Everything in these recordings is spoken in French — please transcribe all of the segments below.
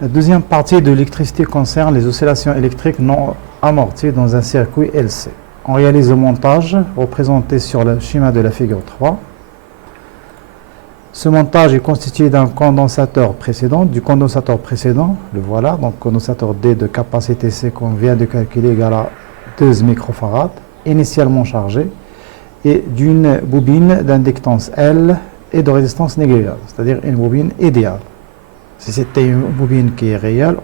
La deuxième partie de l'électricité concerne les oscillations électriques non amorties dans un circuit LC. On réalise le montage représenté sur le schéma de la figure 3. Ce montage est constitué d'un condensateur précédent, le voilà, donc condensateur D de capacité C qu'on vient de calculer égale à 12 microfarad, initialement chargé, et d'une bobine d'inductance L et de résistance négligeable, c'est-à-dire une bobine idéale. Si c'était une bobine qui est réelle,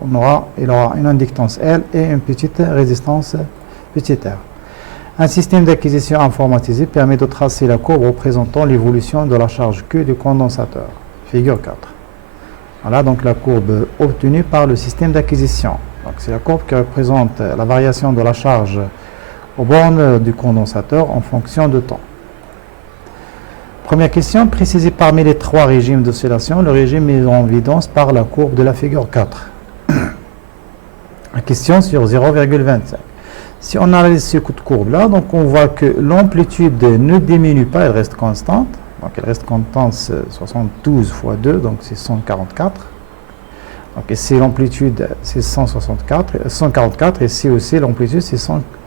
il aura une inductance L et une petite résistance petit r. Un système d'acquisition informatisé permet de tracer la courbe représentant l'évolution de la charge Q du condensateur. Figure 4. Voilà donc la courbe obtenue par le système d'acquisition. C'est la courbe qui représente la variation de la charge aux bornes du condensateur en fonction de temps. Première question, précisez parmi les trois régimes d'oscillation le régime mis en évidence par la courbe de la figure 4. La question sur 0,25. Si on analyse ce coup de courbe-là, donc on voit que l'amplitude ne diminue pas, elle reste constante. Donc elle reste constante, 72 fois 2, donc c'est 144. Donc ici l'amplitude c'est 144, et ici aussi l'amplitude c'est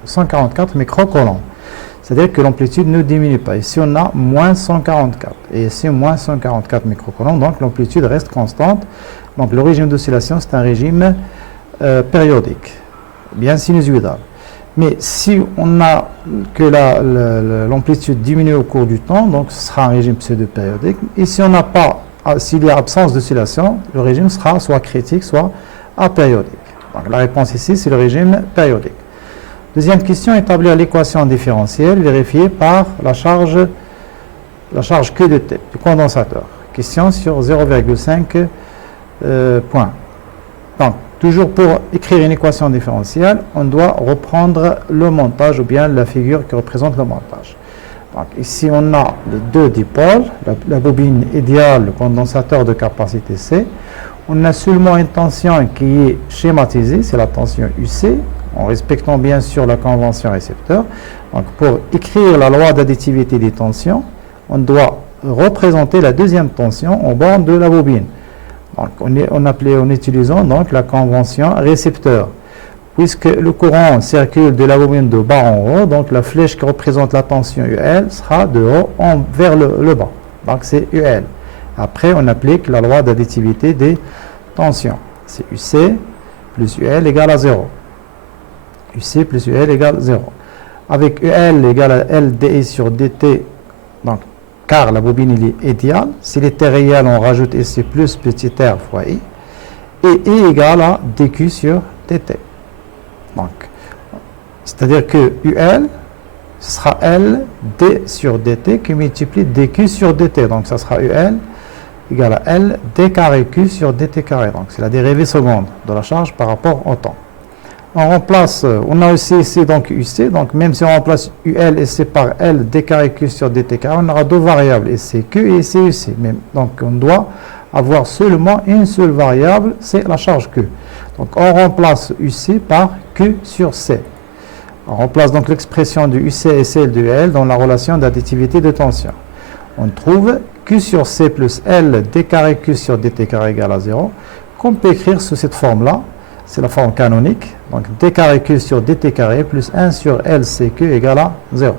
144 microcoulombs. C'est-à-dire que l'amplitude ne diminue pas. Ici on a moins 144, et ici moins 144 microcoulombs, donc l'amplitude reste constante. Donc le régime d'oscillation c'est un régime périodique, bien sinusoïdal. Mais si on a que l'amplitude diminue au cours du temps, donc ce sera un régime pseudo-périodique. Et si on n'a pas, s'il y a absence d'oscillation, le régime sera soit critique, soit apériodique. Donc la réponse ici, c'est le régime périodique. Deuxième question, établir l'équation différentielle vérifiée par la charge Q de T du condensateur. Question sur 0,5 points. Donc, toujours pour écrire une équation différentielle, on doit reprendre le montage ou bien la figure qui représente le montage. Donc, ici, on a les deux dipôles, la bobine idéale, le condensateur de capacité C. On a seulement une tension qui est schématisée, c'est la tension UC, en respectant bien sûr la convention récepteur. Donc, pour écrire la loi d'additivité des tensions, on doit représenter la deuxième tension en borne de la bobine. Donc, en utilisant donc la convention récepteur. Puisque le courant circule de la bobine de bas en haut, donc la flèche qui représente la tension UL sera de haut vers le bas. Donc c'est UL. Après, on applique la loi d'additivité des tensions. C'est UC plus UL égale à 0. UC plus UL égale 0. Avec UL égale à LDI sur DT, donc car la bobine est idéale. S'il était réel, on rajoute ici plus petit r fois I. Et I égale à dQ sur dt. Donc, c'est-à-dire que UL, ce sera L d sur dt qui multiplie dQ sur dt. Donc, ça sera UL égale à L d carré Q sur dt carré. Donc, c'est la dérivée seconde de la charge par rapport au temps. On remplace, on a aussi ici donc UC, donc même si on remplace UL ici par L d carré Q sur dt carré, on aura deux variables, ici Q et ici UC. Donc on doit avoir seulement une seule variable, c'est la charge Q. Donc on remplace UC par Q sur C. On remplace donc l'expression de UC et celle de L dans la relation d'additivité de tension. On trouve Q sur C plus L d carré Q sur dt carré égale à 0, qu'on peut écrire sous cette forme-là. C'est la forme canonique, donc d carré Q sur dt carré plus 1 sur LCQ égale à 0.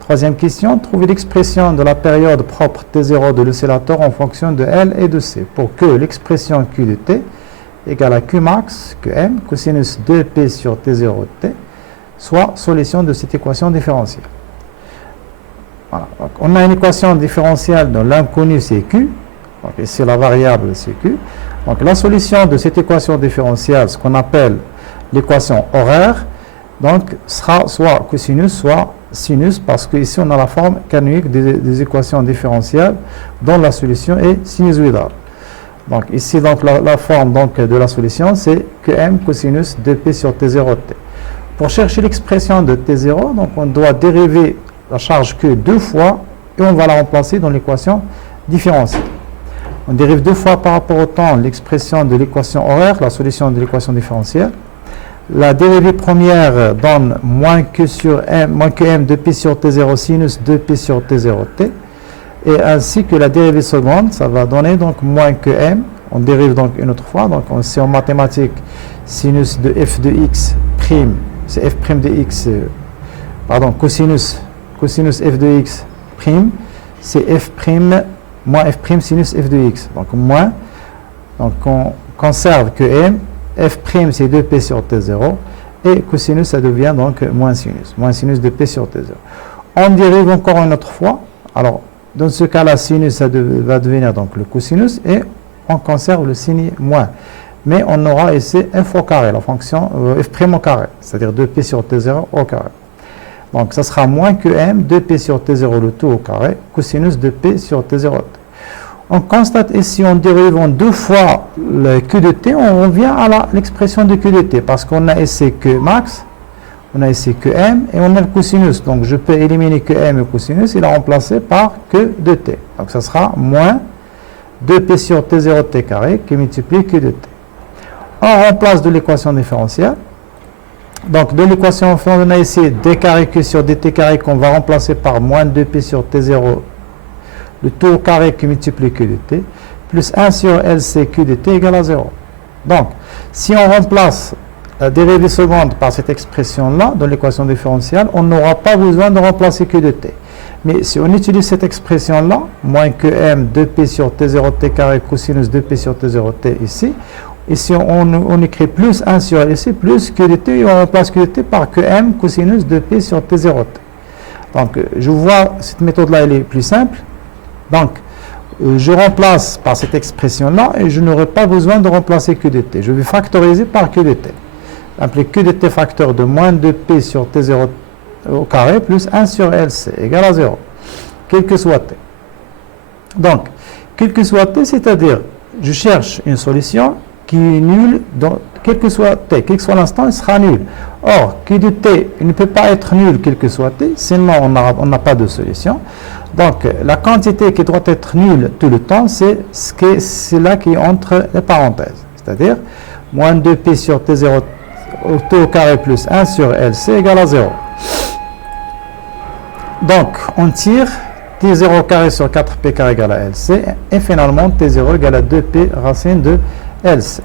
Troisième question, trouver l'expression de la période propre T0 de l'oscillateur en fonction de L et de C pour que l'expression Q de T égale à Q max, Qm, cosinus 2P sur T0 de T, soit solution de cette équation différentielle. Voilà. Donc, on a une équation différentielle dont l'inconnu c'est Q, donc ici la variable c'est Q. Donc la solution de cette équation différentielle, ce qu'on appelle l'équation horaire, donc sera soit cosinus, soit sinus, parce qu'ici on a la forme canonique des équations différentielles dont la solution est sinusoïdale. Donc ici donc la forme donc, de la solution c'est Qm cosinus 2p sur T0 T. Pour chercher l'expression de T0, donc on doit dériver la charge Q deux fois et on va la remplacer dans l'équation différentielle. On dérive deux fois par rapport au temps l'expression de l'équation horaire, la solution de l'équation différentielle. La dérivée première donne moins Q sur M, moins Qm 2P sur T0 sinus 2P sur T0 T. Et ainsi que la dérivée seconde, ça va donner donc moins Qm, on dérive donc une autre fois. Donc, c'est en mathématiques, sinus de f de x prime, c'est f prime de x, pardon, cosinus f de x prime, c'est f prime moins f prime sinus f de x. Donc, moins, donc on conserve que m, f prime c'est 2p sur t0, et cosinus ça devient donc moins sinus de p sur t0. On dérive encore une autre fois. Alors, dans ce cas-là, sinus ça va devenir donc le cosinus, et on conserve le signe moins. Mais on aura ici f au carré, la fonction f prime au carré, c'est-à-dire 2p sur t0 au carré. Donc, ça sera moins que m, 2p sur t0 le tout au carré, cosinus de p sur t0. On constate ici, en dérivant deux fois le q de t, on revient à l'expression de q de t, parce qu'on a ici que max, on a ici que m, et on a le cosinus. Donc, je peux éliminer que m et cosinus et la remplacer par q de t. Donc, ça sera moins 2p sur t0 t carré qui multiplie q de t. On remplace de l'équation différentielle. Donc, de l'équation différentielle, on a ici d carré q sur dt carré qu'on va remplacer par moins 2p sur t0, le tout au carré qui multiplie q de t, plus 1 sur LC q de t égale à 0. Donc, si on remplace la dérivée seconde par cette expression-là, dans l'équation différentielle, on n'aura pas besoin de remplacer q de t. Mais si on utilise cette expression-là, moins que m 2p sur t0 t carré cosinus 2p sur t0 t ici, ici on écrit plus 1 sur LC plus q de t, et on remplace q de t par que m cosinus 2p sur t0 t. Donc, je vois, cette méthode-là, elle est plus simple. Donc, je remplace par cette expression-là et je n'aurai pas besoin de remplacer q de t. Je vais factoriser par q de t. Appeler q de t facteur de moins 2p sur t0 au carré plus 1 sur LC égale à 0, quel que soit t. Donc, quel que soit t, c'est-à-dire, je cherche une solution qui est nulle, quel que soit t, quel que soit l'instant, il sera nul. Or, q de t, il ne peut pas être nul quel que soit t, sinon on n'a pas de solution. Donc, la quantité qui doit être nulle tout le temps, c'est là qui est entre les parenthèses. C'est-à-dire, moins 2p sur t0 au carré plus 1 sur LC égale à 0. Donc, on tire t0 carré sur 4p carré égale à LC, et finalement, t0 égale à 2p racine de LC.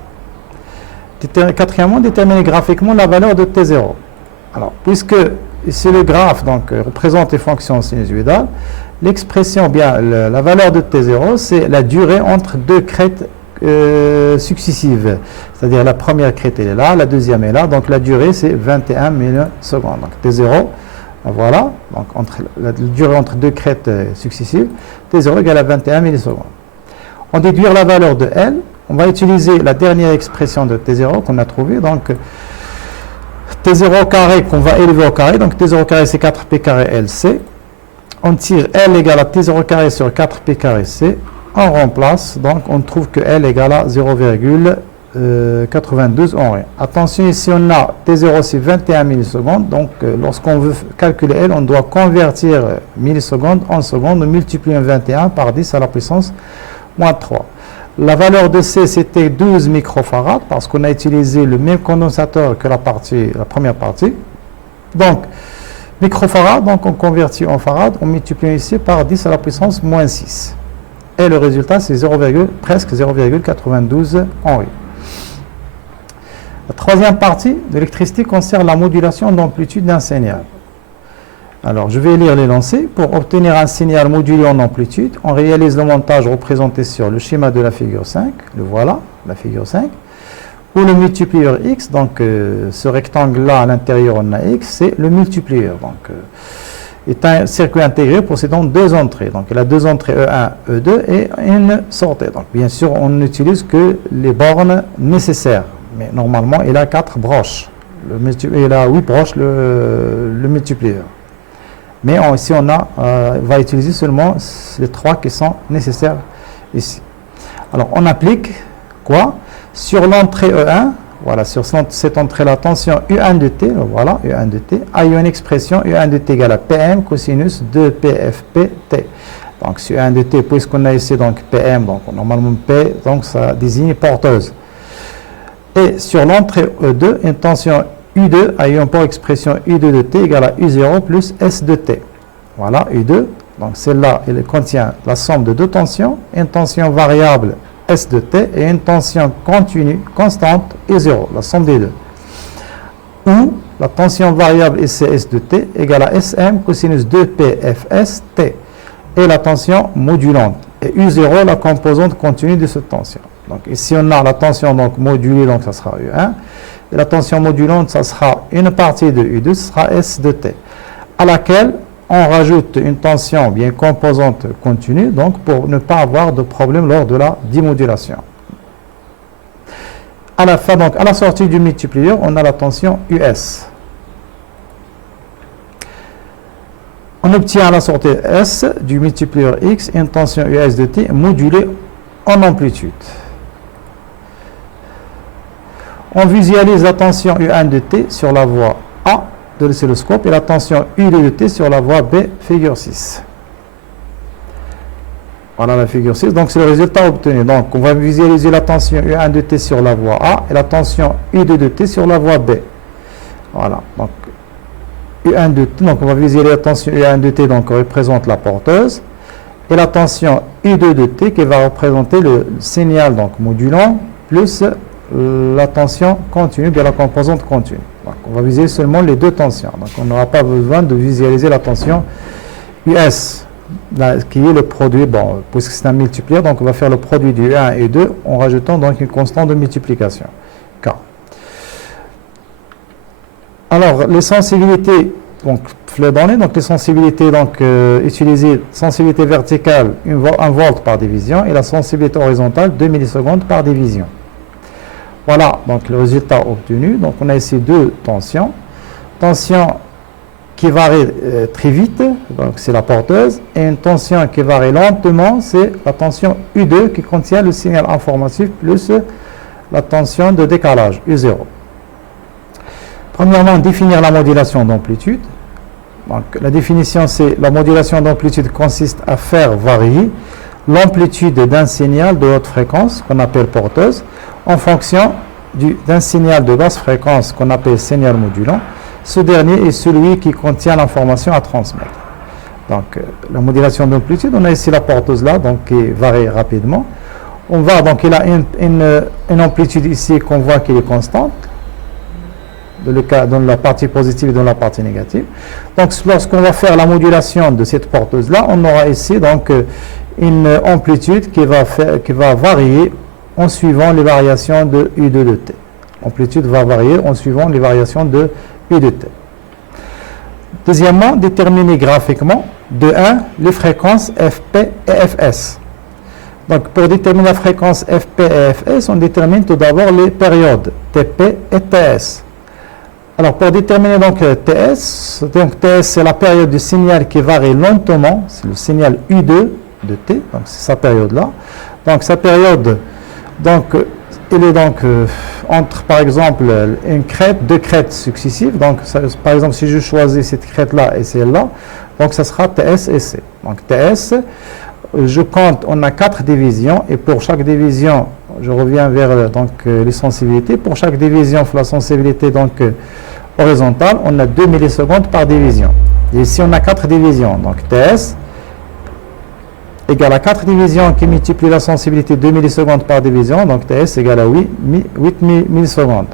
Quatrièmement, déterminer graphiquement la valeur de t0. Alors, puisque ici le graphe donc, représente les fonctions sinusoïdales, l'expression, bien la valeur de t0, c'est la durée entre deux crêtes successives. C'est-à-dire la première crête elle est là, la deuxième est là, donc la durée c'est 21 millisecondes. Donc t0, voilà, donc la durée entre deux crêtes successives, t0 égale à 21 millisecondes. On déduire la valeur de L, on va utiliser la dernière expression de t0 qu'on a trouvée, donc t0 carré qu'on va élever au carré, donc t0 carré c'est 4p carré LC. On tire L égale à t0 carré sur 4p carré C. On remplace, donc on trouve que L égale à 0,92 en rien. Attention, ici on a t0 c'est 21 millisecondes, donc lorsqu'on veut calculer L, on doit convertir millisecondes en secondes, multiplier 21 par 10 à la puissance moins 3. La valeur de C c'était 12 microfarads parce qu'on a utilisé le même condensateur que la première partie. Donc, microfarad, donc on convertit en farad, on multiplie ici par 10 à la puissance moins 6. Et le résultat, c'est presque 0,92 Henri. La troisième partie de l'électricité concerne la modulation d'amplitude d'un signal. Alors, je vais lire l'énoncé. Pour obtenir un signal modulé en amplitude, on réalise le montage représenté sur le schéma de la figure 5. Le voilà, la figure 5. Où le multiplieur X, donc ce rectangle-là à l'intérieur, on a X, c'est le multiplieur. Donc, est un circuit intégré possédant deux entrées. Donc, il a deux entrées E1, E2 et une sortie. Donc, bien sûr, on n'utilise que les bornes nécessaires. Mais normalement, il a 4 broches. Il a 8 broches, le multiplieur. Mais ici, on va utiliser seulement les 3 qui sont nécessaires ici. Alors, on applique quoi? Sur l'entrée E1, voilà, sur cette entrée-là, tension U1 de t, voilà, U1 de t, a une expression U1 de t égale à PM cosinus 2PFPT. Donc, sur U1 de t, puisqu'on a ici donc PM, donc normalement P, donc ça désigne porteuse. Et sur l'entrée E2, une tension U2 a eu pour expression U2 de t égale à U0 plus S de t. Voilà, U2, donc celle-là, elle contient la somme de deux tensions, une tension variable S de t et une tension continue, constante, et 0, la somme des deux. Ou la tension variable SCS de t égale à Sm cosinus 2p Fs t et la tension modulante. Et U0, la composante continue de cette tension. Donc ici on a la tension donc modulée, donc ça sera U1. Et la tension modulante, ça sera une partie de U2, ce sera S de t, à laquelle on rajoute une tension bien composante continue, donc pour ne pas avoir de problème lors de la démodulation. À la fin, donc à la sortie du multiplieur, on a la tension US. On obtient à la sortie S du multiplieur X une tension US de t modulée en amplitude. On visualise la tension U1 de t sur la voie A de l'oscilloscope et la tension U2 de t sur la voie B, figure 6. Voilà la figure 6, donc c'est le résultat obtenu. Donc on va visualiser la tension U1 de t sur la voie A et la tension U2 de t sur la voie B. Voilà, donc U1 de t, donc on va visualiser la tension U1 de t, donc représente la porteuse, et la tension U2 de t qui va représenter le signal donc modulant plus la tension continue, bien la composante continue. Donc, on va visualiser seulement les deux tensions. Donc, on n'aura pas besoin de visualiser la tension US, là, qui est le produit, bon, puisque c'est un multiplieur, donc on va faire le produit du U1 et U2 en rajoutant donc une constante de multiplication, K. Alors, les sensibilités, donc, fleurs-données, donc les sensibilités donc, utilisées, sensibilité verticale, 1 volt par division, et la sensibilité horizontale, 2 millisecondes par division. Voilà, donc le résultat obtenu. Donc on a ici deux tensions. Tension qui varie très vite, donc c'est la porteuse, et une tension qui varie lentement, c'est la tension U2 qui contient le signal informatif plus la tension de décalage, U0. Premièrement, définir la modulation d'amplitude. Donc la définition, c'est la modulation d'amplitude consiste à faire varier l'amplitude d'un signal de haute fréquence, qu'on appelle porteuse, en fonction d'un signal de basse fréquence qu'on appelle signal modulant. Ce dernier est celui qui contient l'information à transmettre. Donc, la modulation d'amplitude, on a ici la porteuse là, donc qui varie rapidement. On va donc, il a une amplitude ici qu'on voit qui est constante, dans la partie positive et dans la partie négative. Donc, lorsqu'on va faire la modulation de cette porteuse là, on aura ici donc une amplitude qui va varier en suivant les variations de U2 de t. L'amplitude va varier en suivant les variations de U de t. Deuxièmement, déterminer graphiquement, de 1, les fréquences Fp et Fs. Donc, pour déterminer la fréquence Fp et Fs, on détermine tout d'abord les périodes Tp et Ts. Alors, pour déterminer donc Ts, donc Ts c'est la période du signal qui varie lentement, c'est le signal U2 de t, donc c'est sa période-là. Donc, sa période, donc, il est donc entre, par exemple, une crête, deux crêtes successives. Donc, ça, par exemple, si je choisis cette crête-là et celle-là, donc ça sera TS et C. Donc, TS, je compte, on a 4 divisions, et pour chaque division, je reviens vers donc, les sensibilités. Pour chaque division, la sensibilité donc, horizontale, on a 2 millisecondes par division. Et ici, on a 4 divisions. Donc, TS égale à 4 divisions qui multiplient la sensibilité 2 millisecondes par division, donc TS égale à 8 millisecondes.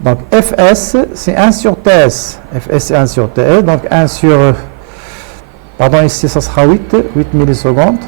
Donc Fs, c'est 1 sur TS. Fs, c'est 1 sur TS, donc 1 sur... Pardon, ici, ça sera 8 millisecondes.